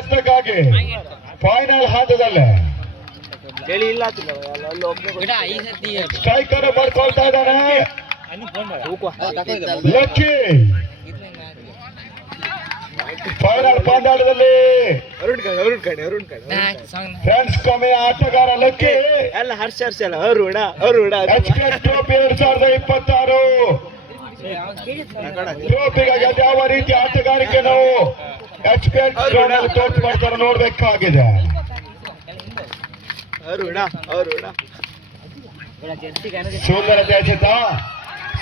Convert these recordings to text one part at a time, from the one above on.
ಎಷ್ಟಕ್ಕಾಗಿ final ಹಂತದಲ್ಲೇ strike ಅನ್ನು ಪಡ್ಕೊಳ್ತಾ ಇದ್ದಾನೆ ಲಕ್ಕಿ. ಫೈನಲ್ ಪಂದ್ಯಾಟದಲ್ಲಿ ಫ್ರೆಂಡ್ಸ್ ಕೊನೆಯ ಆಟಗಾರ ಲಕ್ಕಿ ಟ್ರೋಫಿ 2026 ಟ್ರೋಫಿಗಾಗಿ ಯಾವ ರೀತಿ ಆಟಗಾರಿಕೆ ನಾವು ತೋರ್ಸ್ ಮಾಡ್ತಾರೆ ನೋಡ್ಬೇಕಾಗಿದೆ. ಸುಂದರತೆ ಅಚಿತ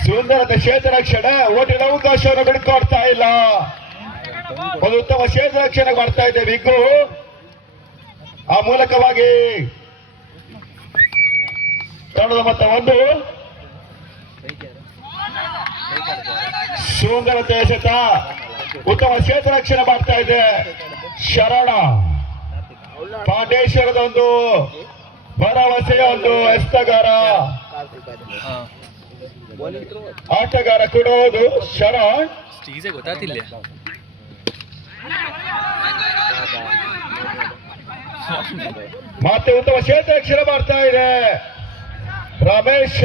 ಸುಂದರತೆ ಕ್ಷೇತ್ರ ರಕ್ಷಣೆ ಓಟಿನ ಅವಕಾಶವನ್ನು ಬಿಡ್ಕೊಡ್ತಾ ಇಲ್ಲ. ಒಂದು ಉತ್ತಮ ಕ್ಷೇತ್ರ ರಕ್ಷಣೆ ಮಾಡ್ತಾ ಇದೆ ವಿಗ್ಗು. ಆ ಮೂಲಕವಾಗಿ ತಂಡದ ಮೊತ್ತ 1. ಸುಂದರತೆ ಎಸೆತ ಉತ್ತಮ ಕ್ಷೇತ್ರ ರಕ್ಷಣೆ ಮಾಡ್ತಾ ಇದೆ ಶರಣ. ಪಾಂಡೇಶ್ವರದ ಒಂದು ಭರವಸೆಯ ಒಂದು ಎಸ್ತಗಾರ ಆಟಗಾರ ಕೂಡ ಹೌದು ಶರಣ್. ಗೊತ್ತಾಗ್ತಿಲ್ಲ ಮತ್ತೆ ಉತ್ತಮ ಕ್ಷೇತ್ರ ರಕ್ಷಣೆ ಮಾಡ್ತಾ ಇದೆ ರಮೇಶ.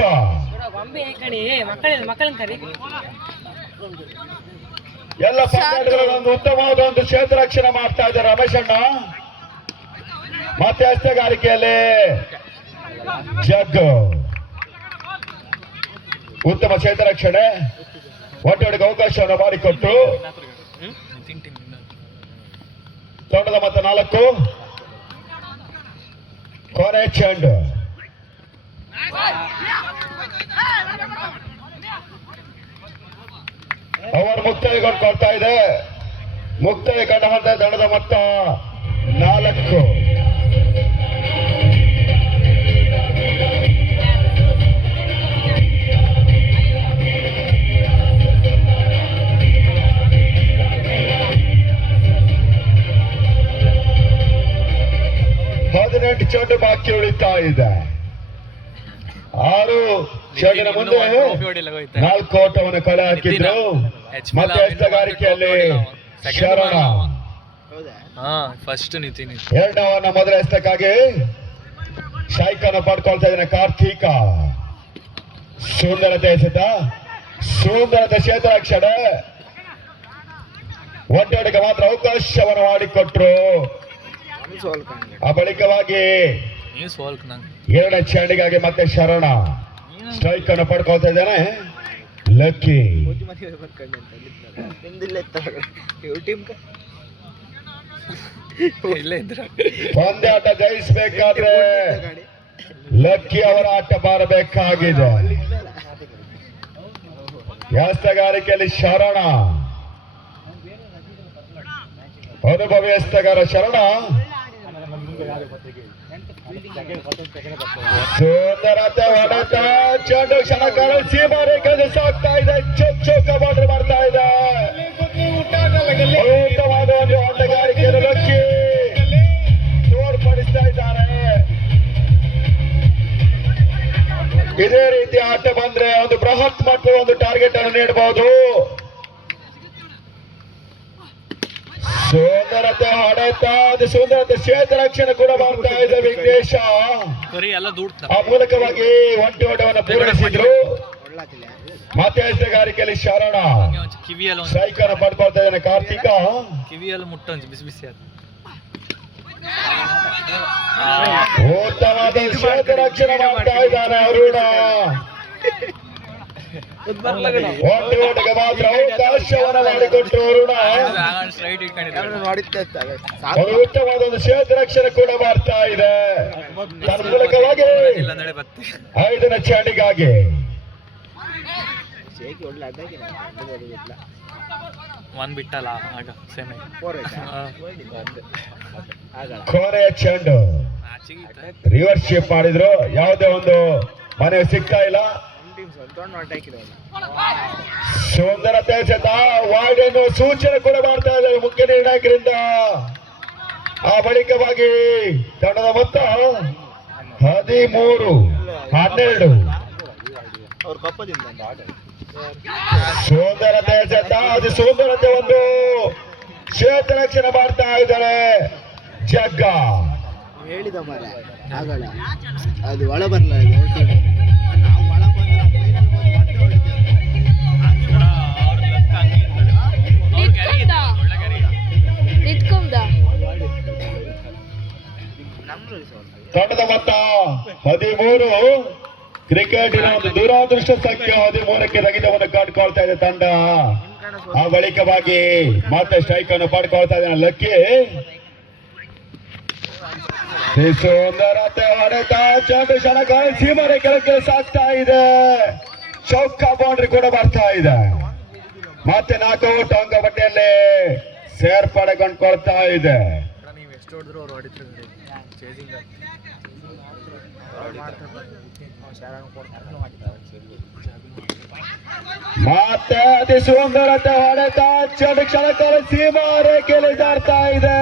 ಎಲ್ಲ ಪಂದ್ಯಾಟಗಳಲ್ಲಿ ಒಂದು ಉತ್ತಮವಾದ ಒಂದು ಕ್ಷೇತ್ರ ರಕ್ಷಣೆ ಮಾಡ್ತಾ ಇದ್ದಾರೆ ರಮೇಶ್ ಅಣ್ಣ. ಮತ್ತೆ ಹಸ್ತಗಾರಿಕೆಯಲ್ಲಿ ಜಗ್ಗು ಉತ್ತಮ ಕ್ಷೇತ್ರ ರಕ್ಷಣೆ ಒಟ್ಟೊಟ್ಟಿಗೆ ಅವಕಾಶವನ್ನು ಮಾಡಿಕೊಟ್ಟು ತಂಡದ ಮೊತ್ತ 4. ಕೊನೆ ಚೆಂಡು ಅವರು ಮುಕ್ತಾಯಗೊಳ್ಕೊಳ್ತಾ ಇದೆ. ಮುಕ್ತಾಯ ಕಂಡ ತಂಡದ ಮೊತ್ತ 4. ಚೆಂಡು ಬಾಕಿ ಉಳಿತಾ ಇದೆ. 6 ಚೆಂಡಿನ ಮುಂದೆ 4 ಓಟವನ್ನು ಕಳೆ ಹಾಕಿದ್ರು. ಮತ್ತೆ ಎಸ್ತಗಾರಿಕೆಯಲ್ಲಿ ಶರಣ ಫಸ್ಟ್ ನಿತಿನ್ 2ನೇ ಮೊದಲ ಎಸ್ತಕ್ಕಾಗಿ ಶೈಕನ್ನು ಪಡ್ಕೊಳ್ತಾ ಇದ್ದಾನೆ ಕಾರ್ತಿಕ. ಸುಂದರತೆ ಎಸೆತ ಸುಂದರತೆ ಕ್ಷೇತ್ರ ರಕ್ಷಣೆ ಒಟ್ಟೊಟ್ಟಿಗೆ ಮಾತ್ರ ಅವಕಾಶವನ್ನು ಮಾಡಿಕೊಟ್ರು. ಆ ಬಳಿಕವಾಗಿ 2ನೇ ಚೆಂಡಿಗಾಗಿ ಮತ್ತೆ ಶರಣ ಸ್ಟ್ರೈಕ್ ಅನ್ನು ಪಡ್ಕೊಳ್ತಾ ಇದ್ದಾನೆ ಲಕ್ಕಿ. ಪಂದ್ಯಾಟ ಜಯಿಸಬೇಕಾದ್ರೆ ಲಕ್ಕಿ ಅವರ ಆಟ ಬರಬೇಕಾಗಿದೆ. ಎಸ್ತಗಾರಿಕೆಯಲ್ಲಿ ಶರಣ ಅನುಭವಿ ಎಸ್ತಗಾರ ಶರಣ. ಸುಂದರತೆ ಹೊಡೆತ ಚೆಂಡು ಕ್ಷಣಕಾಲ ಸೀಮಾರೇಖೆ ಸಾಕ್ತಾ ಇದೆ. ಚೊಚ್ಚ ಬಾರ್ಡರ್ ಮಾಡ್ತಾ ಇದೆ. ಉತ್ತಮವಾದ ಒಂದು ಆಟಗಾರಿಕೆಯನ್ನು ಲಕ್ಕಿ ತೋರ್ಪಡಿಸ್ತಾ ಇದ್ದಾರೆ. ಇದೇ ರೀತಿ ಆಟ ಬಂದ್ರೆ ಒಂದು ಬೃಹತ್ ಮಟ್ಟದ ಒಂದು ಟಾರ್ಗೆಟ್ ಅನ್ನು ನೀಡಬಹುದು. ಸುಂದರತೆ ಹೊಡೆತ ಸುಂದರತೆ ಕ್ಷೇತ್ರ ರಕ್ಷಣೆ ಕೂಡ ಮಾಡ್ತಾ ಇದೆ ವಿಘ್ನೇಶ. ಆ ಮೂಲಕವಾಗಿ ಒಂಟಿ ಓಟವನ್ನು ಪೂರೈಸಿದ್ರು. ಮತ್ತೆ ಎಸ್ತಗಾರಿಕೆಯಲ್ಲಿ ಶರಣ ಸ್ಟ್ರೈಕರ್ ಪಡ್ಕೊಳ್ತಾ ಇದ್ದಾನೆ ಕಾರ್ತಿಕ. ಕಿವಿಯಲ್ಲಿ ಮುಟ್ಟಂಜು ಬಿಸಿ ಬಿಸಿ ಉತ್ತಮವಾದ ಕ್ಷೇತ್ರ ರಕ್ಷಣೆ ಮಾಡ್ತಾ ಇದ್ದಾನೆ ಅರುಣ. ಒಂಟಿ ಓಟಿಗೆ ಮಾತ್ರ ಅವಕಾಶವನ್ನು ಮಾಡಿಕೊಟ್ರು ಅರುಣ. ಉತ್ತಮವಾದ ಒಂದು ಕ್ಷೇತ್ರ ರಕ್ಷಣೆ ಕೂಡ ಮಾಡ್ತಾ ಇದೆ. ತನ್ನ ಮೂಲಕವಾಗಿ 5ನೇ ಚೆಂಡಿಗಾಗಿ ಕೊನೆಯ ಚೆಂಡು ರಿವರ್ಸ್ ಶಿಪ್ ಮಾಡಿದ್ರು. ಯಾವುದೇ ಒಂದು ಮನೆ ಸಿಗ್ತಾ ಇಲ್ಲ. ಸುಂದರತೆ ವಾರ್ಡನ್ನು ಸೂಚನೆ ಕೂಡ ಮಾಡ್ತಾ ಇದ್ದಾರೆ ಮುಖ್ಯ ನಿರ್ಣಾಯಕರಿಂದ. ಆ ಬಳಿಕವಾಗಿ ತಂಡದ ಮೊತ್ತ 13-12. ಸುಂದರತೆ ಅದು ಸುಂದರತೆ ಒಂದು ಕ್ಷೇತ್ರ ರಕ್ಷಣೆ ಮಾಡ್ತಾ ಇದ್ದಾರೆ ಜಗ್ಗ. ಹೇಳಿದ ಮರ ಆಗಲ್ಲ, ಅದು ಒಳ ಬರಲ್ಲ. ನಾವು ಒಳ ಬಂದ್ರೆ ಫೈನಲ್ ಬಂದು ಹೊಟ್ಟೆ ಹೊಡಿತೇವೆ. ತಂಡದ ಮೊತ್ತ 13. ಕ್ರಿಕೆಟಿನ ಒಂದು ದುರಾದೃಷ್ಟ ಸಂಖ್ಯೆ 13ಕ್ಕೆ ರಗಿತವನ್ನು ಕಂಡುಕೊಳ್ತಾ ಇದೆ ತಂಡ. ಆ ಬಳಿಕವಾಗಿ ಮತ್ತೆ ಸ್ಟ್ರೈಕ್ ಅನ್ನು ಪಡ್ಕೊಳ್ತಾ ಇದ್ದಾನೆ ಲಕ್ಕಿ. ಸುಂದರತೆ ಹೊಡೆತ ಚೆಂಡು ಕ್ಷಣಕಾಲ ಸೀಮರೆ ಕೆಳಕ್ಕೆ ಸಾಕ್ತಾ ಇದೆ. ಚೌಕ ಬೌಂಡ್ರಿ ಕೂಡ ಬರ್ತಾ ಇದೆ. ಮತ್ತೆ 4 ಔಟ್ ಅಂಕ ಬಟ್ಟೆಯಲ್ಲಿ ಸೇರ್ಪಡೆಗೊಂಡ್ಕೊಳ್ತಾ ಇದೆ. ನೀವು ಎಷ್ಟು ಹೊಡೆದ್ರು ಅವ್ರು ಹೊಡಿತಾರೆ ಚೇಸಿಂಗ್ ಮತ್ತೆ ಅತಿ ಸುಂದರತೆ ಹೊಡೆತ ಚೆಂಡು ಕ್ಷಣಕಾಲ ಸೀಮಾ ರೇಖೆಯಲ್ಲಿ ಜಾರ್ತಾ ಇದೆ.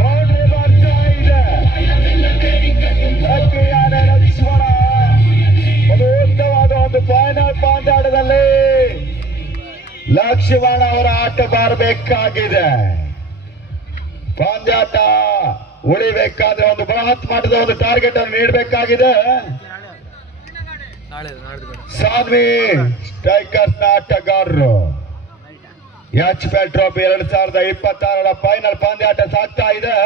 ಬೌಂಡ್ರಿ ಬರ್ತಾ ಇದೆ. ಲಕ್ಷ್ಮಣ ಒಂದು ಉತ್ತಮವಾದ ಒಂದು ಫೈನಲ್ ಪಂದ್ಯಾಟದಲ್ಲಿ ಲಕ್ಷ್ಮಣ ಅವರ ಆಟ ಬರಬೇಕಾಗಿದೆ. ಪಂದ್ಯಾಟ ಉಳಿಬೇಕಾದ್ರೆ ಒಂದು ಬೃಹತ್ ಮಟ್ಟದ ಒಂದು ಟಾರ್ಗೆಟ್ ಅನ್ನು ನೀಡಬೇಕಾಗಿದೆ. ಸಾನ್ವಿ ಸ್ಟ್ರೈಕರ್ಸ್ ನ ಆಟಗಾರರು HPL ಟ್ರೋಫಿ 2026 ಫೈನಲ್ ಪಂದ್ಯಾಟ ಸಾಗ್ತಾ ಇದೆ.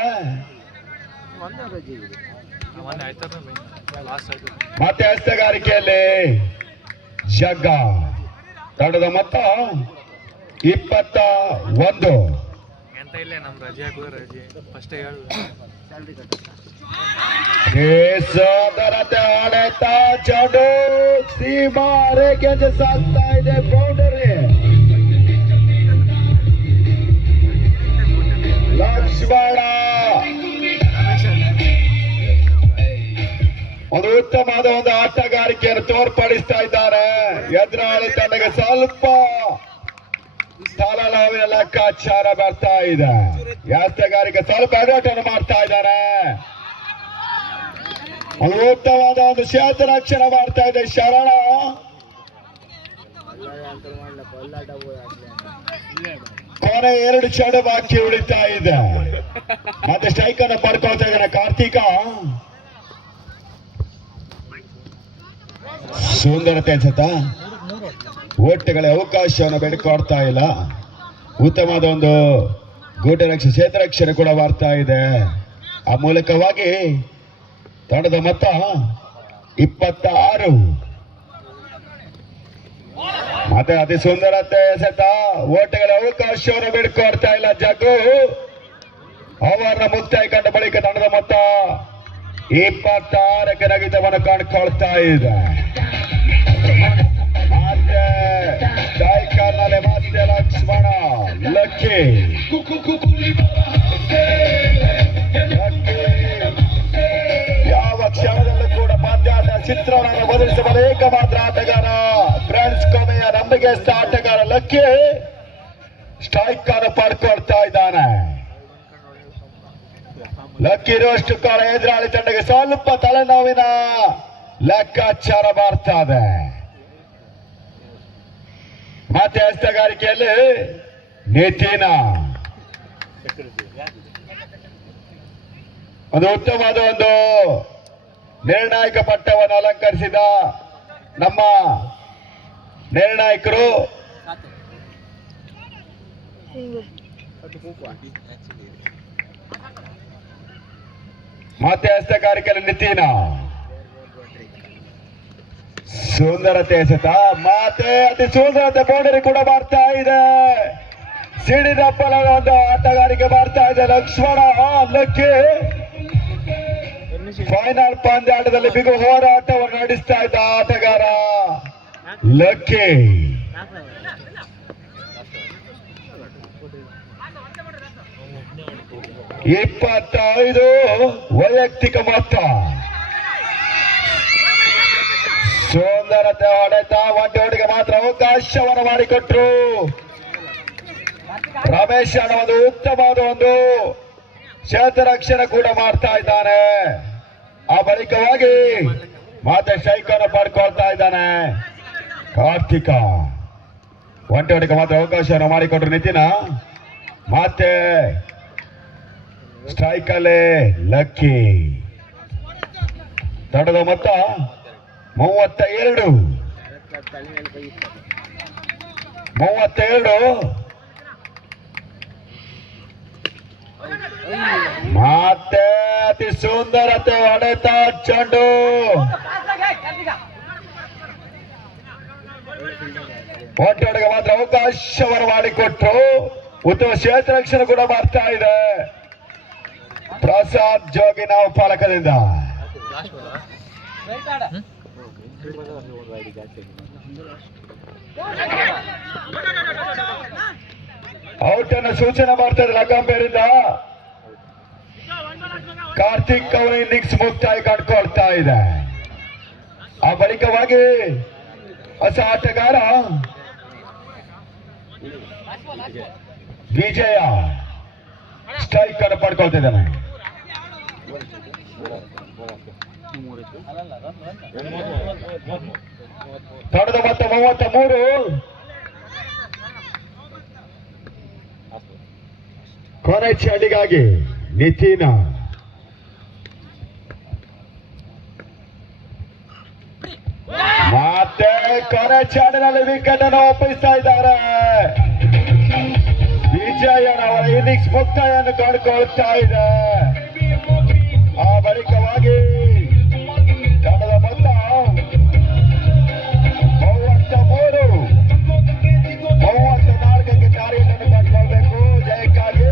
ಮತ್ತೆ ಹಸ್ತಗಾರಿಕೆಯಲ್ಲಿ ಜಗ್ಗ. ತಂಡದ ಮೊತ್ತ 21. ಎಂತ ಇಲ್ಲ ನಮ್ ರಜೆ ರಜೆ ಫಸ್ಟ್ ಹೇಳು. ಸುಂದರತೆ ಹೊಡೆತ ಚೆಂಡು ಸೀಮಾ ರೇಖೆಗೆ ಸಾಗ್ತಾ ಇದೆ. ಬೌಂಡರಿ ಲಕ್ಷ್ಮಣ ಒಂದು ಉತ್ತಮವಾದ ಒಂದು ಆಟಗಾರಿಕೆಯನ್ನು ತೋರ್ಪಡಿಸ್ತಾ ಇದ್ದಾರೆ. ಎದುರಾಳಿ ತಂಡಕ್ಕೆ ಸ್ವಲ್ಪ ತಲೆನೋವಿನ ಲೆಕ್ಕಾಚಾರ ಬರ್ತಾ ಇದೆ. ಆಟಗಾರಿಕೆ ಸ್ವಲ್ಪ ಅಡಾಟನ್ನು ಮಾಡ್ತಾ ಇದ್ದಾರೆ. ಒಂದು ಉತ್ತಮವಾದ ಒಂದು ಕ್ಷೇತ್ರ ರಕ್ಷಣೆ ಮಾಡ್ತಾ ಇದೆ ಶರಣ. ಕೊನೆ 2 ಚೆಂಡು ಬಾಕಿ ಉಳಿತಾ ಇದೆ. ಮತ್ತೆ ಸ್ಟ್ರೈಕ್ ಅನ್ನು ಪಡ್ಕೊಳ್ತಾ ಇದ್ದಾನೆ ಕಾರ್ತಿಕ. ಸುಂದರತೆ ಅನ್ಸುತ್ತ ಒಟ್ಟುಗಳ ಅವಕಾಶವನ್ನು ಬೆಡ್ಕೊಡ್ತಾ ಇಲ್ಲ. ಉತ್ತಮವಾದ ಒಂದು ಗೂಟ ರಕ್ಷಣೆ ಕ್ಷೇತ್ರ ರಕ್ಷಣೆ ಕೂಡ ಬರ್ತಾ ಇದೆ. ಆ ಮೂಲಕವಾಗಿ ತಂಡದ ಮೊತ್ತ 26. ಮತ್ತೆ ಅತಿ ಸುಂದರತೆ ಎಸೆತ ಓಟಗಳ ಅವಕಾಶವನ್ನು ಬಿಡ್ಕೊಡ್ತಾ ಇಲ್ಲ ಜಗ್ಗು. ಅವರನ್ನ ಮುಕ್ತಾಯ ಕಂಡ ಬಳಿಕ ತಂಡದ ಮೊತ್ತ 26ಕ್ಕೆ ರಗಿತವನ್ನು ಕಂಡುಕೊಳ್ತಾ ಇದೆ. ಮತ್ತೆ ಸ್ಟ್ರೈಕರ್ನಲ್ಲಿ ಮತ್ತೆ ಲಕ್ಷ್ಮಣ ಲಕ್ಕಿ. ಯಾವ ಕ್ಷಣದಲ್ಲೂ ಕೂಡ ಪಂದ್ಯಾಟ ಚಿತ್ರಣವನ್ನು ಬದಲಿಸಬಲ್ಲ ಏಕಮಾತ್ರ ಆಟಗಾರ ಫ್ರೆಂಡ್ಸ್ ಕೊನೆಯ ನಂಬಿಕೆಸ್ಥ ಆಟಗಾರ ಲಕ್ಕಿ ಸ್ಟ್ರೈಕ್ ಅನ್ನು ಪಡ್ಕೊಳ್ತಾ ಇದ್ದಾನೆ. ಲಕ್ಕಿ ಇರುವಷ್ಟು ಕಾಲ ಎದುರಾಳಿ ತಂಡಕ್ಕೆ ಸ್ವಲ್ಪ ತಲೆನೋವಿನ ಲೆಕ್ಕಾಚಾರ ಬರ್ತಾ ಇದೆ. ಮತ್ತೆ ಹಸ್ತಗಾರಿಕೆಯಲ್ಲಿ ನಿತಿನ ಒಂದು ಉತ್ತಮವಾದ ಒಂದು ನಿರ್ಣಾಯಕ ಪಟ್ಟವನ್ನು ಅಲಂಕರಿಸಿದ ನಮ್ಮ ನಿರ್ಣಾಯಕರು ಮತ್ತೆ ಹಸ್ತಗಾರಿಕೆಯಲ್ಲಿ ನಿತಿನ ಸುಂದರತೆ ಎಸೆತ ಮತ್ತೆ ಅತಿ ಸುಂದರತೆ ಬೌಂಡರಿ ಕೂಡ ಬರ್ತಾ ಇದೆ. ಸಿಡಿದಪ್ಪಲ ಒಂದು ಆಟಗಾರಿಕೆ ಬರ್ತಾ ಇದೆ. ಲಕ್ಷ್ಮಣ ಲಕ್ಕಿ ಫೈನಲ್ ಪಂದ್ಯಾಟದಲ್ಲಿ ಬಿಗು ಹೋರಾಟವನ್ನು ನಡೆಸ್ತಾ ಇದ್ದ ಆಟಗಾರ ಲಕ್ಕಿ. ಇಪ್ಪತ್ತೈದು ವೈಯಕ್ತಿಕ ಮೊತ್ತ. ಸುಂದರತೆ ಹೊಡೆತ ಒಂಟೆಗೆ ಮಾತ್ರ ಅವಕಾಶವನ್ನು ಮಾಡಿಕೊಟ್ರು. ರಮೇಶ್ ಅಣ್ಣ ಒಂದು ಉತ್ತಮವಾದ ಒಂದು ಕ್ಷೇತ್ರ ರಕ್ಷಣೆ ಕೂಡ ಮಾಡ್ತಾ ಇದ್ದಾನೆ. ಆ ಬಳಿಕವಾಗಿ ಮತ್ತೆ ಸ್ಟ್ರೈಕ್ ಅನ್ನು ಪಡ್ಕೊಳ್ತಾ ಇದ್ದಾನೆ ಕಾರ್ತಿಕ. ಒಂಟೆಗೆ ಮಾತ್ರ ಅವಕಾಶವನ್ನು ಮಾಡಿಕೊಟ್ರು ನಿತಿನ. ಮತ್ತೆ ಸ್ಟ್ರೈಕಲ್ಲೇ ಲಕ್ಕಿ. ತಂಡದ ಮೊತ್ತ 32. ಮತ್ತೆ ಅತಿ ಸುಂದರತೆ ಹೊಡೆತ ಚೆಂಡು. ಒಟ್ಟೊಳಗೆ ಮಾತ್ರ ಅವಕಾಶವನ್ನು ಮಾಡಿಕೊಟ್ರು. ಉತ್ತಮ ಕ್ಷೇತ್ರ ರಕ್ಷಣೆ ಕೂಡ ಬರ್ತಾ ಇದೆ ಪ್ರಸಾದ್ ಜೋಗಿ ನಾವು ಪಾಲಕದಿಂದ. ಔಟ್ ಅನ್ನು ಸೂಚನೆ ಮಾಡ್ತಾ ಇದ್ದಾರೆ ಲಗಾಂಬೇರಿಂದ. ಕಾರ್ತಿಕ್ ಅವರ ಇನ್ನಿಂಗ್ಸ್ ಮುಕ್ತಾಯ ಕಂಡುಕೊಳ್ತಾ ಇದೆ. ಆ ಬಳಿಕವಾಗಿ ಹೊಸ ಆಟಗಾರ ವಿಜಯ ಸ್ಟ್ರೈಕ್ ಅನ್ನು ಪಡ್ಕೊಳ್ತಿದ್ದಾನೆ. ತಂಡದ ಮೊತ್ತ 33. ಕೊನೆ ಚೆಂಡಿಗಾಗಿ ನಿತಿನ. ಮತ್ತೆ ಕೊನೆ ಚೆಂಡಿನಲ್ಲಿ ವಿಕೆಟ್ ಅನ್ನು ಒಪ್ಪಿಸ್ತಾ ಇದ್ದಾರೆ. ವಿಜಯನವರ ಇನ್ನಿಂಗ್ಸ್ ಮುಕ್ತಾಯವನ್ನು ಕಂಡುಕೊಳ್ತಾ ಇದೆ. ಆ ಬಳಿಕವಾಗಿ ತಂಡದ ಮೊತ್ತ 33-34ಕ್ಕೆ ಟಾರ್ಗೆಟ್ ಅನ್ನು ಕಂಡುಕೊಳ್ಬೇಕು ಜಯಕ್ಕಾಗಿ.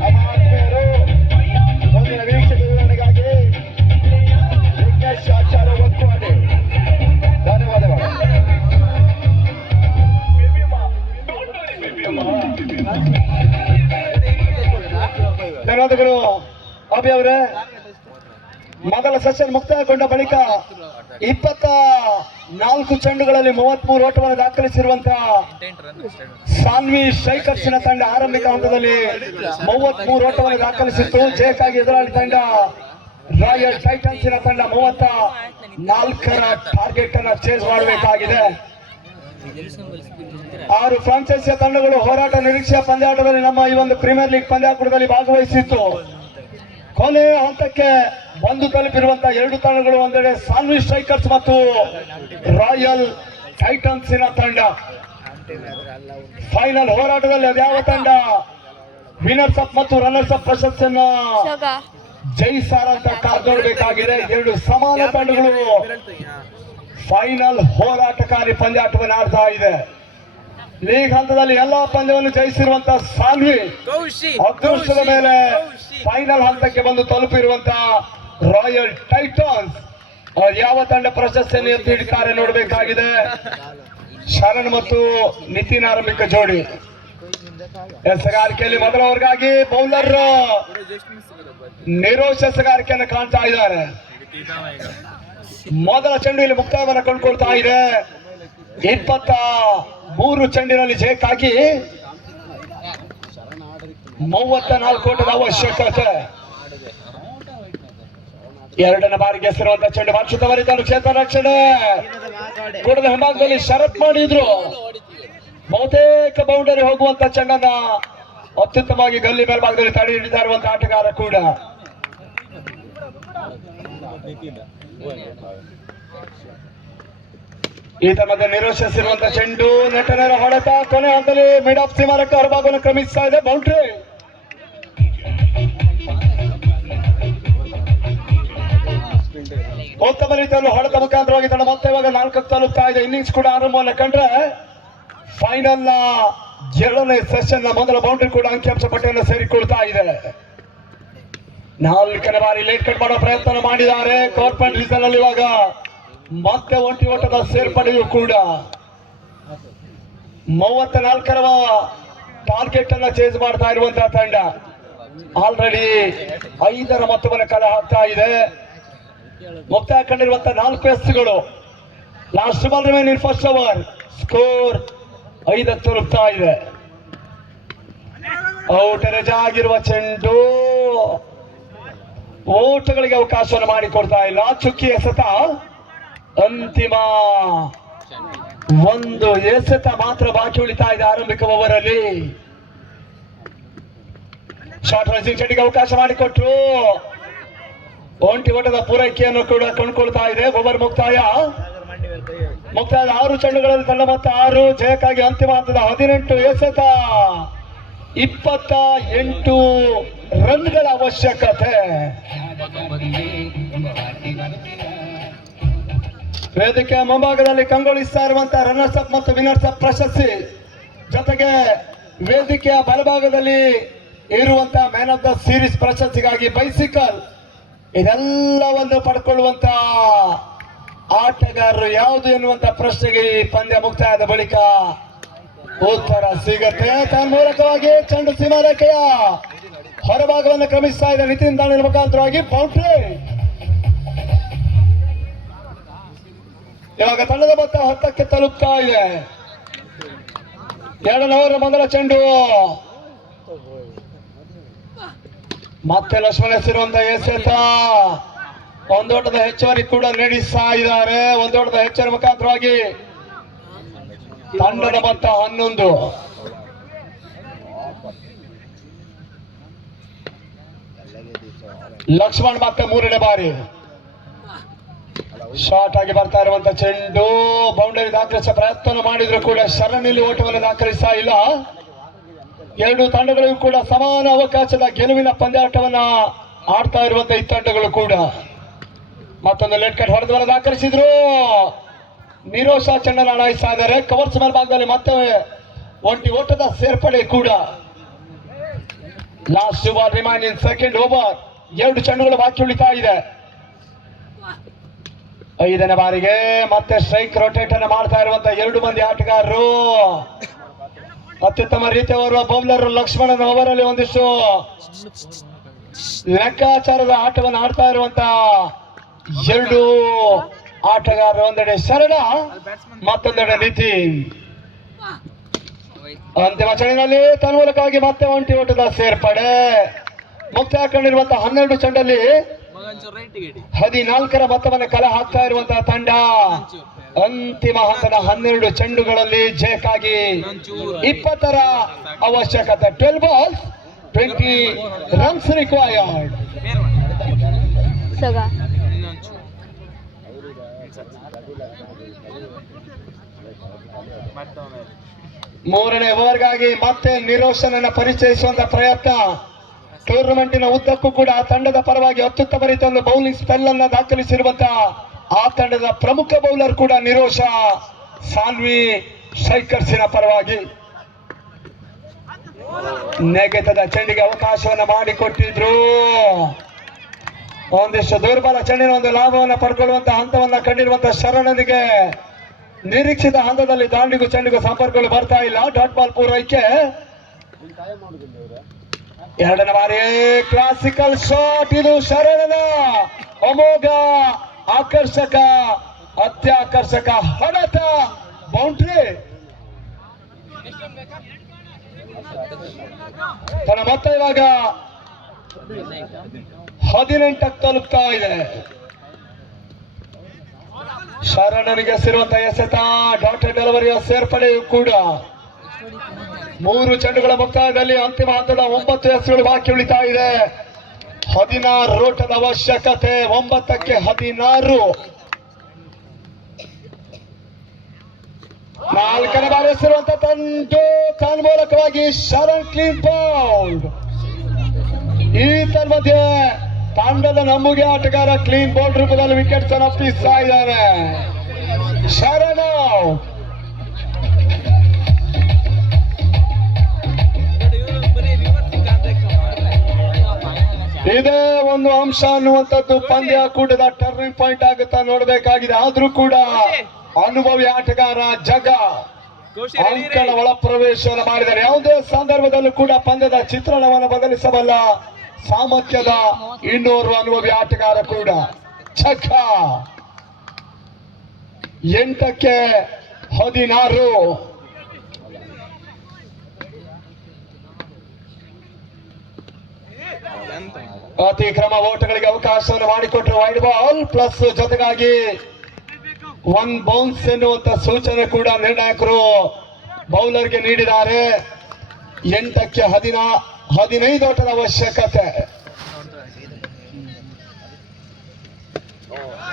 ನಮ್ಮ ಆತ್ಮೀಯರು ಮುಂದಿನ ವೀಕ್ಷಕ ವಿವರಣೆಗಾಗಿ ವಿಘ್ನೇಶ್ ಆಚಾರ್ಯ ಒಕ್ಕುವಾಡಿ. ಧನ್ಯವಾದಗಳು. ಧನ್ಯವಾದಗಳು ಅಭಿ ಅವರೇ. ಮೊದಲ ಸೆಷನ್ ಮುಕ್ತಾಯಗೊಂಡ ಬಳಿಕ 24 ಚೆಂಡುಗಳಲ್ಲಿ 33 ಓಟವನ್ನು ದಾಖಲಿಸಿರುವಂತಹ ಸಾನ್ವಿ ಸ್ಟ್ರೈಕರ್ಸ್ನ ತಂಡ ಆರಂಭಿಕ ಹಂತದಲ್ಲಿ 33 ಓಟವನ್ನು ದಾಖಲಿಸಿತ್ತು. ಜಯಕ್ಕಾಗಿ ಎದುರಾಳಿ ತಂಡ ರಾಯಲ್ ಟೈಟನ್ಸ್ನ ತಂಡ 34ರ ಟಾರ್ಗೆಟ್ ಅನ್ನು ಚೇಸ್ ಮಾಡಬೇಕಾಗಿದೆ. 6 ಫ್ರಾಂಚೈಸಿಯ ತಂಡಗಳು ಹೋರಾಟ ನಿರೀಕ್ಷೆಯ ಪಂದ್ಯಾಟದಲ್ಲಿ ನಮ್ಮ ಈ ಒಂದು ಪ್ರೀಮಿಯರ್ ಲೀಗ್ ಪಂದ್ಯಾಟದಲ್ಲಿ ಭಾಗವಹಿಸಿತ್ತು. ಕೊನೆಯ ಹಂತಕ್ಕೆ ಬಂದು ತಲುಪಿರುವಂತಹ 2 ತಂಡಗಳು ಒಂದೆಡೆ ಸಾನ್ವಿ ಸ್ಟ್ರೈಕರ್ಸ್ ಮತ್ತು ರಾಯಲ್ ಟೈಟನ್ಸ್ನ ತಂಡ. ಫೈನಲ್ ಹೋರಾಟದಲ್ಲಿ ಅದ್ಯಾವ ತಂಡ ವಿನರ್ಸ್ ಅಪ್ ಮತ್ತು ರನ್ನರ್ಸ್ ಅಪ್ ಪ್ರಶಸ್ತಿಯನ್ನ ಜಯಿಸಾರ ಅಂತ ಕಾಯ್ದುಕೊಳ್ಳಬೇಕಾಗಿದೆ. 2 ಸಮಾನ ತಂಡಗಳು ಫೈನಲ್ ಹೋರಾಟಕಾರಿ ಪಂದ್ಯಾಟವನ್ನು ಆಡ್ತಾ ಇದೆ. ಲೀಗ್ ಹಂತದಲ್ಲಿ ಎಲ್ಲಾ ಪಂದ್ಯವನ್ನು ಜಯಿಸಿರುವಂತಹ ಸಾನ್ವಿ ಅದೃಷ್ಟದ ಮೇಲೆ ಫೈನಲ್ ಹಂತಕ್ಕೆ ಬಂದು ತಲುಪಿರುವಂತಹ ರಾಯಲ್ ಟೈಟನ್ಸ್ ಯಾವ ತಂಡ ಪ್ರಶಸ್ತಿಯನ್ನು ಎತ್ತಿ ಹಿಡಿತಾರೆ ನೋಡಬೇಕಾಗಿದೆ. ಶರಣ್ ಮತ್ತು ನಿತಿನ್ ಆರಂಭಿಕ ಜೋಡಿ. ಎಸಗಾರಿಕೆಯಲ್ಲಿ ಮೊದಲ ವರ್ಗಾಗಿ ಬೌಲರ್ ನಿರೋಶ್ ಎಸಗಾರಿಕೆಯನ್ನು ಕಾಣ್ತಾ ಇದ್ದಾರೆ. ಮೊದಲ ಚೆಂಡು ಇಲ್ಲಿ ಮುಕ್ತಾಯವನ್ನು ಕಂಡುಕೊಳ್ತಾ ಇದೆ. 23 ಚೆಂಡಿನಲ್ಲಿ ಜಯಕ್ಕಾಗಿ 34 ಓಟದ ಅವಶ್ಯಕತೆ. 2ನೇ ಬಾರಿಗೆ ಎಸೆರುವಂತಹ ಚೆಂಡು ಭಾಷಿತವರಿದ್ದರು ಕ್ಷೇತ್ರ ರಕ್ಷಣೆ ಕೂಡದ ಹಿಂಭಾಗದಲ್ಲಿ ಶರತ್ ಮಾಡಿದ್ರು. ಬಹುತೇಕ ಬೌಂಡರಿ ಹೋಗುವಂತ ಚೆಂಡನ್ನ ಅತ್ಯುತ್ತಮವಾಗಿ ಗಲ್ಲಿ ಮೇಲ್ಭಾಗದಲ್ಲಿ ತಡೆ ಹಿಡಿತಾ ಇರುವಂತಹ ಆಟಗಾರ ಕೂಡ. ಈತ ಮಧ್ಯೆ ನಿರೋಷಿಸಿರುವಂತಹ ಚೆಂಡು ನೆಟ್ಟನೇರ ಹೊಡೆತ. ಕೊನೆ ಹಂತದಲ್ಲಿ ಮಿಡ್ ಆಫ್ ಸೀಮಾರಕ್ಕೆ ಹೊರಭಾಗವನ್ನು ಕ್ರಮಿಸ್ತಾ ಇದೆ. ಬೌಂಡ್ರಿ. ಉತ್ತಮ ರೀತಿಯಲ್ಲಿ ಹೊಡೆತ ಮುಖಾಂತರವಾಗಿ ತನ್ನ ಮತ್ತೆ ಇವಾಗ 4ಕ್ಕೆ ತಲುಪ್ತಾ ಇದೆ. ಇನ್ನಿಂಗ್ಸ್ ಕೂಡ ಆರಂಭವನ್ನು ಕಂಡ್ರೆ ಫೈನಲ್ ನ 2ನೇ ಸೆಷನ್ ನ ಮೊದಲ ಬೌಂಡ್ರಿ ಕೂಡ ಅಂಕಿಅಂಶ ಪಟ್ಟಿಯನ್ನು ಸೇರಿಕೊಳ್ತಾ ಇದೆ. 4ನೇ ಬಾರಿ ಲೇಟ್ ಕಟ್ ಮಾಡೋ ಪ್ರಯತ್ನ ಮಾಡಿದ್ದಾರೆ. ಕಾರ್ಪೊರೇಟ್ ರೀಸನ್ ಅಲ್ಲಿ ಇವಾಗ ಮತ್ತೆ ಒಂಟಿ ಓಟದ ಸೇರ್ಪಡೆಯೂ ಕೂಡ 34ರ ಟಾರ್ಗೆಟ್ ಅನ್ನ ಚೇಂಜ್ ಮಾಡ್ತಾ ಇರುವಂತಹ ತಂಡ ಆಲ್ರೆಡಿ 5ರ ಮೊತ್ತವನ್ನು ಕಲೆ ಹಾಕ್ತಾ ಇದೆ. ಮುಕ್ತಾಯ ಕಂಡಿರುವಂತಹ 4 ಎಸ್ಗಳು. Last ball remain in first over. Score 5ಕ್ಕೆ ತಲುಪ್ತಾ ಇದೆ. ಔಟ್ ರಜಾ ಆಗಿರುವ ಚೆಂಡು ಓಟಗಳಿಗೆ ಅವಕಾಶವನ್ನು ಮಾಡಿಕೊಡ್ತಾ ಇಲ್ಲ. ಚುಕ್ಕಿ ಎಸೆತ ಅಂತಿಮ ಒಂದು ಎಸೆತ ಮಾತ್ರ ಬಾಕಿ ಉಳಿತಾ ಇದೆ ಆರಂಭಿಕ ಓವರಲ್ಲಿ. ಶಾರ್ಟ್ ರೈಸಿಂಗ್ ಚೆಂಡಿಗೆ ಅವಕಾಶ ಮಾಡಿಕೊಟ್ರು. ಒಂಟಿ ಓಟದ ಪೂರೈಕೆಯನ್ನು ಕೂಡ ಕೊಂಡ್ಕೊಳ್ತಾ ಇದೆ. ಓವರ್ ಮುಕ್ತಾಯದ 6 ಚೆಂಡುಗಳಲ್ಲಿ ತಂಡ ಮೊತ್ತ 6. ಜಯಕ್ಕಾಗಿ ಅಂತಿಮ ಹಂತದ 18 ಎಸೆತ 28 ರನ್ಗಳ ಅವಶ್ಯಕತೆ. ವೇದಿಕೆಯ ಮುಂಭಾಗದಲ್ಲಿ ಕಂಗೊಳಿಸ್ತಾ ಇರುವಂತಹ ರನ್ನರ್ಸ್ ಅಪ್ ಮತ್ತು ವಿನ್ನರ್ಸ್ ಅಪ್ ಪ್ರಶಸ್ತಿ, ಜೊತೆಗೆ ವೇದಿಕೆಯ ಬಲಭಾಗದಲ್ಲಿ ಇರುವಂತಹ ಮ್ಯಾನ್ ಆಫ್ ದ ಸೀರೀಸ್ ಪ್ರಶಸ್ತಿಗಾಗಿ ಬೈಸಿಕಲ್, ಇದೆಲ್ಲವನ್ನು ಪಡ್ಕೊಳ್ಳುವಂತ ಆಟಗಾರರು ಯಾವುದು ಎನ್ನುವಂತ ಪ್ರಶ್ನೆಗೆ ಈ ಪಂದ್ಯ ಮುಕ್ತಾಯದ ಬಳಿಕ ಉತ್ತರ ಸಿಗತ್ತೆ. ತನ್ಮೂಲಕವಾಗಿ ಚೆಂಡು ಸೀಮಾರೇಖೆಯ ಹೊರಭಾಗವನ್ನು ಕ್ರಮಿಸ್ತಾ ಇದೆ. ನಿತಿನ್ ದಾಣಿಯ ಮುಖಾಂತರವಾಗಿ ಬೌಂಡ್ರಿ. ಇವಾಗ ತಂಡದ ಮೊತ್ತ 10ಕ್ಕೆ ತಲುಪ್ತಾ ಇದೆ. 2ನೇ ಓವರ್ ಮೊದಲ ಚೆಂಡು. ಮತ್ತೆ ಲಕ್ಷ್ಮಣ ಹೆಸರುವಂತ ಎಸೆತ. ಒಂದೋಟದ ಹೆಚ್ಚುವರಿ ಕೂಡ ನಡೆಸ್ತಾ ಇದ್ದಾರೆ. ಒಂದೋಟದ ಹೆಚ್ಚುವರಿ ಮುಖಾಂತರವಾಗಿ ತಂಡದ ಮೊತ್ತ 11. ಲಕ್ಷ್ಮಣ್ ಮತ್ತೆ 3ನೇ ಬಾರಿ ಶಾರ್ಟ್ ಆಗಿ ಬರ್ತಾ ಇರುವಂತ ಚೆಂಡು. ಬೌಂಡರಿ ದಾಖಲಿಸುವ ಪ್ರಯತ್ನ ಮಾಡಿದ್ರು ಕೂಡ ಸರಣಿಯಲ್ಲಿ ಓಟವನ್ನು ದಾಖಲಿಸ್ತಾ ಇಲ್ಲ. 2 ತಂಡಗಳಿಗೂ ಕೂಡ ಸಮಾನ ಅವಕಾಶದ ಗೆಲುವಿನ ಪಂದ್ಯಾಟವನ್ನ ಆಡ್ತಾ ಇರುವಂತ ಈ ತಂಡಗಳು ಕೂಡ. ಮತ್ತೊಂದು ಲೆಟ್ ಕಟ್ ಹೊಡೆದವನ್ನು ದಾಖಲಿಸಿದ್ರು. ನಿರೋಷ ಚೆಂಡನ್ನು ಅಡಾಯಿಸ್ತಾ ಇದ್ದಾರೆ. ಕವರ್ಸ್ ಮೇಲ್ಭಾಗದಲ್ಲಿ ಮತ್ತೆ ಒಂಟಿ ಓಟದ ಸೇರ್ಪಡೆ ಕೂಡ. Last over remaining second over. 2 ಚೆಂಡುಗಳು ಬಾಕಿ ಉಳಿತಾ ಇದೆ. 5ನೇ ಬಾರಿಗೆ ಮತ್ತೆ ಸ್ಟ್ರೈಕ್ ರೊಟೇಟ್ ಅನ್ನು ಮಾಡ್ತಾ ಇರುವಂತ 2 ಮಂದಿ ಆಟಗಾರರು. ಅತ್ಯುತ್ತಮ ರೀತಿಯ ಓರ್ವ ಬೌಲರ್ ಲಕ್ಷ್ಮಣನ್ ಓವರಲ್ಲಿ ಒಂದಿಷ್ಟು ಲೆಕ್ಕಾಚಾರದ ಆಟವನ್ನು ಆಡ್ತಾ ಇರುವಂತ 2 ಆಟಗಾರರು. ಒಂದೆಡೆ ಶರಣ, ಮತ್ತೊಂದೆಡೆ ನಿತಿನ್. ಅಂತಿಮ ಚೆಂಡಿನಲ್ಲಿ ತನ್ಮೂಲಕವಾಗಿ ಮತ್ತೆ ಒಂಟಿ ಓಟದ ಸೇರ್ಪಡೆ. ಮುಕ್ತಾಯ ಕಂಡಿರುವಂತಹ 12 ಚೆಂಡಲ್ಲಿ 14ರ ಮೊತ್ತವನ್ನು ಕಲೆ ಹಾಕ್ತಾ ಇರುವಂತಹ ತಂಡ. ಅಂತಿಮ ಹಂತದ 12 ಚೆಂಡುಗಳಲ್ಲಿ ಜಯಕ್ಕಾಗಿ 20ರ ಅವಶ್ಯಕತೆ. 12 balls 20 runs required. ಮೂರನೇ ಓವರ್ಗಾಗಿ ಮತ್ತೆ ನಿರೋಷನನ್ನ ಪರಿಚಯಿಸುವಂತ ಪ್ರಯತ್ನ. ಟೂರ್ನಮೆಂಟಿನ ಉದ್ದಕ್ಕೂ ಕೂಡ ಆ ತಂಡದ ಪರವಾಗಿ ಅತ್ಯುತ್ತಮ ರೀತಿಯ ಒಂದು ಬೌಲಿಂಗ್ ಸ್ಪೆಲ್ ಅನ್ನ ದಾಖಲಿಸಿರುವಂತಹ ಆ ತಂಡದ ಪ್ರಮುಖ ಬೌಲರ್ ಕೂಡ ನಿರೋಷ. ಸಾನ್ವಿ ಶೈಕರ್ಸಿನ ಪರವಾಗಿ ನೆಗೆತದ ಚೆಂಡಿಗೆ ಅವಕಾಶವನ್ನ ಮಾಡಿಕೊಟ್ಟಿದ್ರು. ಒಂದಿಷ್ಟು ದುರ್ಬಲ ಚೆಂಡಿನ ಒಂದು ಲಾಭವನ್ನು ಪಡ್ಕೊಳ್ಳುವಂತಹ ಹಂತವನ್ನ ಕಂಡಿರುವಂತಹ ಶರಣನಿಗೆ ನಿರೀಕ್ಷಿತ ಹಂತದಲ್ಲಿ ದಾಂಡಿಗೂ ಚೆಂಡಿಗೂ ಸಂಪರ್ಕಗಳು ಬರ್ತಾ ಇಲ್ಲ. ಡಾಟ್ ಬಾಲ್ ಪೂರೈಕೆ. 2ನೇ ಬಾರಿ ಕ್ಲಾಸಿಕಲ್ ಶಾಟ್. ಇದು ಶರಣನ ಅಮೋಘ ಆಕರ್ಷಕ ಅತ್ಯಾಕರ್ಷಕ ಹೊಡೆತ. ಬೌಂಡ್ರಿ. ತನ್ನ ಮೊತ್ತ ಇವಾಗ 18ಕ್ಕೆ ತಲುಪ್ತಾ ಇದೆ. ಶರಣನಿಗೆ ಸೇರುವಂತಹ ಎಸೆತ. ಡಾಕ್ಟರ್ ಡೆಲಿವರಿಯ ಸೇರ್ಪಡೆಯೂ ಕೂಡ. 3 ಚೆಂಡುಗಳ ಮುಕ್ತಾಯದಲ್ಲಿ ಅಂತಿಮ ಹಂತದ 9 ಎಸೆಗಳು ಬಾಕಿ ಉಳಿತಾ ಇದೆ. 16 ಓಟದ ಅವಶ್ಯಕತೆ. 9ಕ್ಕೆ 16. 4ನೇ ಬಾರಿ ಎಸೆರುವಂತಹ ತಂದು ತನ್ಮೂಲಕವಾಗಿ ಶರಣ್ ಕ್ಲೀನ್ ಬೌಲ್ಡ್. ಈ ತನ್ಮಧ್ಯೆ ತಂಡದ ನಮ್ಮುಗೆ ಆಟಗಾರ ಕ್ಲೀನ್ ಬೌಲ್ಡ್ ರೂಪದಲ್ಲಿ ವಿಕೆಟ್ಸ್ ಅನ್ನು ಅಪ್ಪಿಸ್ತಾ ಇದ್ದಾರೆ. ಶರಣ ಇದೇ ಒಂದು ಅಂಶ ಅನ್ನುವಂಥದ್ದು ಪಂದ್ಯಕೂಟದ ಟರ್ನಿಂಗ್ ಪಾಯಿಂಟ್ ಆಗುತ್ತಾ ನೋಡಬೇಕಾಗಿದೆ. ಆದ್ರೂ ಕೂಡ ಅನುಭವಿ ಆಟಗಾರ ಜಗ ಅಂಕಣ ಒಳ ಪ್ರವೇಶವನ್ನು ಮಾಡಿದ್ದಾರೆ. ಯಾವುದೇ ಸಂದರ್ಭದಲ್ಲೂ ಕೂಡ ಪಂದ್ಯದ ಚಿತ್ರಣವನ್ನು ಬದಲಿಸಬಲ್ಲ ಸಾಮರ್ಥ್ಯದ ಇನ್ನೋರ್ವ ಅನುಭವಿ ಆಟಗಾರ ಕೂಡ ಜಗ. 8ಕ್ಕೆ 16. ಅತಿಕ್ರಮ ಓಟಗಳಿಗೆ ಅವಕಾಶವನ್ನು ಮಾಡಿಕೊಟ್ಟರು. ವೈಡ್ ಬಾಲ್ ಪ್ಲಸ್ ಜೊತೆಗಾಗಿ ಒನ್ ಬೌನ್ಸ್ ಎನ್ನುವಂತ ಸೂಚನೆ ಕೂಡ ನಿರ್ಣಾಯಕರು ಬೌಲರ್ಗೆ ನೀಡಿದ್ದಾರೆ. 8ಕ್ಕೆ 15 ಓಟದ ಅವಶ್ಯಕತೆ.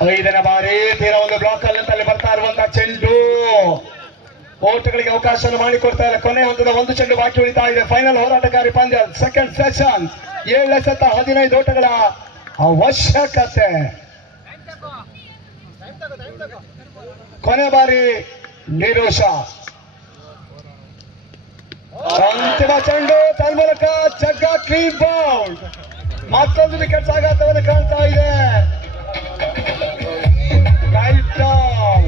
5ನೇ ಬಾರಿ ತೀರಾ ಒಂದು ಬ್ಲಾಕ್ ಅಲ್ಲಿ ಬರ್ತಾ ಇರುವಂತಹ ಚೆಂಡು ಓಟಗಳಿಗೆ ಅವಕಾಶವನ್ನು ಮಾಡಿಕೊಡ್ತಾ ಇದೆ. ಕೊನೆ ಹಂತದ ಒಂದು ಚೆಂಡು ಬಾಕಿ ಉಳಿತಾ ಇದೆ. ಫೈನಲ್ ಹೋರಾಟಗಾರಿ ಪಂದ್ಯ ಸೆಕೆಂಡ್ ಸೆಷನ್ 7 ಓಟಗಳ ಅವಶ್ಯಕತೆ. ಕೊನೆ ಬಾರಿ ನಿರೋಷ ಅಂತಿಮ ಚೆಂಡು ತನ್ಮೂಲಕ ಜಗ್ಗ ಕ್ಲೀನ್ ಬೌಂಡ್. ಮತ್ತೊಂದು ವಿಕೆಟ್ ಆಘಾತವನ್ನು ಕಾಣ್ತಾ ಇದೆ. Write down.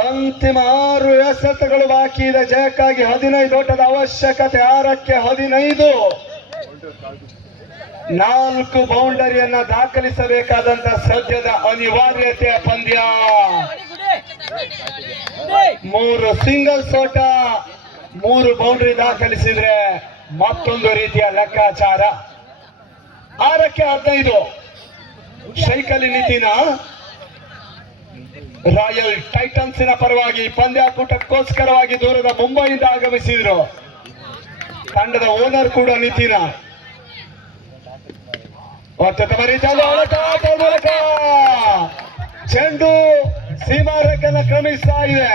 ಅಂತಿಮ 6 ಎಸೆತಗಳು ಬಾಕಿ ಇದೆ. ಜಯಕ್ಕಾಗಿ 15 ಓಟದ ಅವಶ್ಯಕತೆ. 6ಕ್ಕೆ 15. 4 ಬೌಂಡರಿಯನ್ನ ದಾಖಲಿಸಬೇಕಾದಂತ ಸದ್ಯದ ಅನಿವಾರ್ಯತೆಯ ಪಂದ್ಯ. 3 ಸಿಂಗಲ್ಸ್ ಓಟ, 3 ಬೌಂಡರಿ ದಾಖಲಿಸಿದ್ರೆ ಮತ್ತೊಂದು ರೀತಿಯ ಲೆಕ್ಕಾಚಾರ. 6ಕ್ಕೆ 15 ಶೈಕಲಿ ನಿತಿನ ರಾಯಲ್ ಟೈಟನ್ಸಿನ ಪರವಾಗಿ ಪಂದ್ಯಾಕೂಟಕ್ಕೋಸ್ಕರವಾಗಿ ದೂರದ ಮುಂಬೈಯಿಂದ ಆಗಮಿಸಿದ್ರು. ತಂಡದ ಓನರ್ ಕೂಡ ನಿತಿನ. ಅತ್ಯುತ್ತಮ ರೀತಿಯಲ್ಲಿ ಮೂಲಕ ಚೆಂಡು ಸೀಮಾರೇಖೆಯನ್ನು ಕ್ರಮಿಸ್ತಾ ಇದೆ.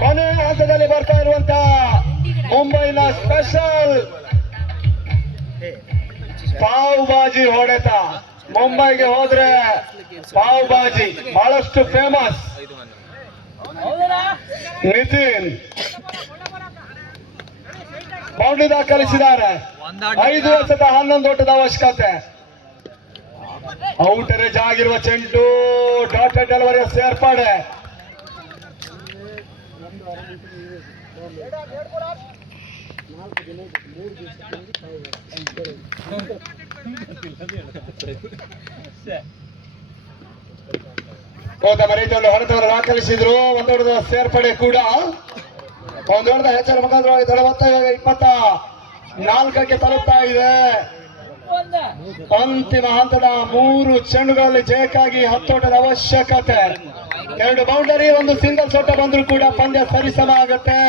ಕೊನೆ ಹಂತದಲ್ಲಿ ಬರ್ತಾ ಇರುವಂತ ಮುಂಬೈನ ಸ್ಪೆಷಲ್ ಪಾವ್ ಬಾಜಿ ಹೊಡೆತ. ಮುಂಬೈಗೆ ಹೋದ್ರೆ ಪಾವ್ ಬಾಜಿ ಬಹಳಷ್ಟು ಫೇಮಸ್. ನಿತಿನ್ ಬೌಂಡ್ರಿ ದಾಖಲಿಸಿದ್ದಾರೆ. 5 ಎಸೆತ 11 ಓಟದ ಅವಶ್ಯಕತೆ. ಔಟರೇಜ್ ಆಗಿರುವ ಚೆಂಡು ಡಾಟೆಡ್ ಡೆಲಿವರಿಯ ಸೇರ್ಪಡೆ. ಗೌತಮ ರೀತಿಯಲ್ಲಿ ಹೊಡೆತವನ್ನು ದಾಖಲಿಸಿದ್ರು. ಒಂದು ಹೊಡೆದ ಸೇರ್ಪಡೆ ಕೂಡ. ಒಂದು ಹೊಡೆದ ಹೆಚ್ಚಳ ಮುಖಾಂತರ 24ಕ್ಕೆ ತಲುಪ್ತಾ ಇದೆ. ಅಂತಿಮ ಹಂತದ 3 ಚೆಂಡುಗಳಲ್ಲಿ ಜಯಕ್ಕಾಗಿ 10 ಓಟದ ಅವಶ್ಯಕತೆ. 2 ಬೌಂಡರಿ, 1 ಸಿಂಗಲ್ಸ್ ಓಟ ಬಂದ್ರು ಕೂಡ ಪಂದ್ಯ ಸರಿಸಮ ಆಗುತ್ತೆ.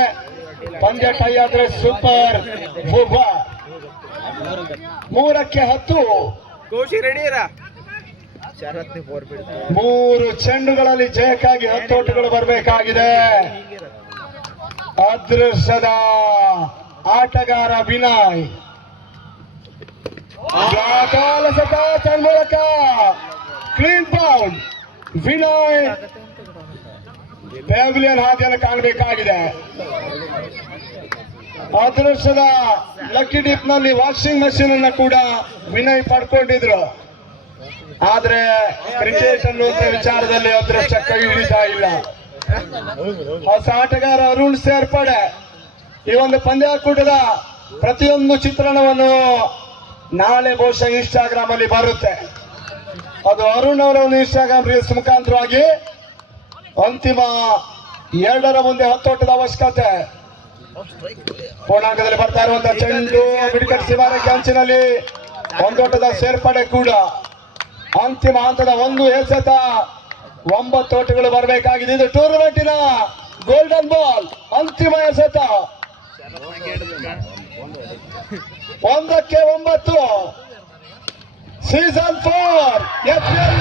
ಪಂದ್ಯ ಟೈ ಆದ್ರೆ ಸೂಪರ್ ಓವರ್. 3ಕ್ಕೆ 10. 3 ಚೆಂಡುಗಳಲ್ಲಿ ಜಯಕ್ಕಾಗಿ 10 ಓಟಗಳು ಬರಬೇಕಾಗಿದೆ. ಅದೃಷ್ಟದ ಆಟಗಾರ ವಿನಯ್ ಮೂಲಕ ಕ್ಲೀನ್ ಬೌಂಡ್. ವಿನಯ್ ಪ್ಯಾವಿಲಿಯನ್ ಹಾದಿಯನ್ನು ಕಾಣಬೇಕಾಗಿದೆ. ಅದೃಷ್ಟದ ಲಕ್ಕಿ ಡಿಪ್ ನಲ್ಲಿ ವಾಷಿಂಗ್ ಮಷೀನ್ ಅನ್ನ ಕೂಡ ವಿನಯ್ ಪಡ್ಕೊಂಡಿದ್ರು. ಆದ್ರೆ ಕ್ರಿಕೆಟ್ ಅನ್ನುವಂತ ವಿಚಾರದಲ್ಲಿ ಅದೃಷ್ಟ ಕೈ ಹಿಡಿತಾ ಇಲ್ಲ. ಹೊಸ ಆಟಗಾರ ಅರುಣ್ ಸೇರ್ಪಡೆ. ಈ ಒಂದು ಪಂದ್ಯಾಕೂಟದ ಪ್ರತಿಯೊಂದು ಚಿತ್ರಣವನ್ನು ನಾಳೆ ಬಹುಶಃ ಇನ್ಸ್ಟಾಗ್ರಾಮ್ ಅಲ್ಲಿ ಬರುತ್ತೆ. ಅದು ಅರುಣ್ ಅವರ ಒಂದು ಇನ್ಸ್ಟಾಗ್ರಾಮ್ ರೀಲ್ಸ್ ಮುಖಾಂತರವಾಗಿ. ಅಂತಿಮ 2ರ ಮುಂದೆ 10 ಓಟದ ಅವಶ್ಯಕತೆ. ಪೂರ್ಣಾಂಕದಲ್ಲಿ ಬರ್ತಾ ಇರುವಂತಹ ಚೆಂಡು ವಿಕೆಟ್ ಸೀಮಾರೇಖೆ ಅಂಚಿನಲ್ಲಿ 1 ಓಟದ ಸೇರ್ಪಡೆ ಕೂಡ. ಅಂತಿಮ ಹಂತದ 1 ಎಸೆತ 9 ಓಟಗಳು ಬರಬೇಕಾಗಿದೆ. ಇದು ಟೂರ್ನಮೆಂಟಿನ ಗೋಲ್ಡನ್ ಬಾಲ್. ಅಂತಿಮ ಎಸೆತ 1ಕ್ಕೆ 9. Season 4 FPL